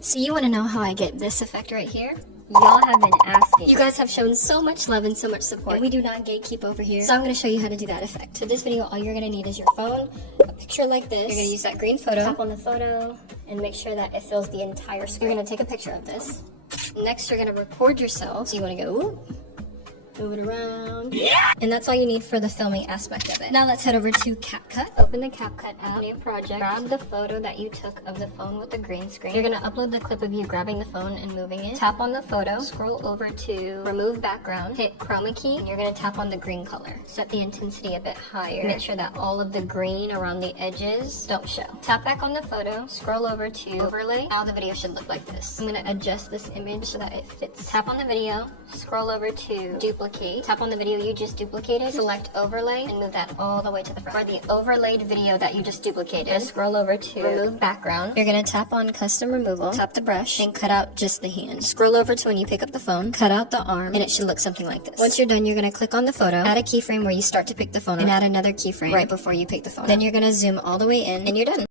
So you want to know how I get this effect right here? Y'all have been asking. You guys have shown so much love and so much support, and we do not gatekeep over here. So I'm going to show you how to do that effect. For this video, all you're going to need is your phone, a picture like this. You're going to use that green photo. Tap on the photo and make sure that it fills the entire screen. You're going to take a picture of this. Next, you're going to record yourself. So you want to go, whoop, move it around. Yeah! And that's all you need for the filming aspect of it. Now let's head over to CapCut. Open the CapCut app, new project, grab the photo that you took of the phone with the green screen. You're gonna upload the clip of you grabbing the phone and moving it. Tap on the photo, scroll over to remove background, hit chroma key, and you're gonna tap on the green color. Set the intensity a bit higher. Make sure that all of the green around the edges don't show. Tap back on the photo, scroll over to overlay. Now the video should look like this. I'm gonna adjust this image so that it fits. Tap on the video, scroll over to duplicate. Tap on the video you just duplicated, select overlay, and move that all the way to the front. For the overlaid video that you just duplicated, just scroll over to remove background. You're gonna tap on custom removal, tap the brush, and cut out just the hand. Scroll over to when you pick up the phone, cut out the arm, and it should look something like this. Once you're done, you're gonna click on the photo, add a keyframe where you start to pick the phone up, and add another keyframe right before you pick the phone up. Then you're gonna zoom all the way in, and you're done.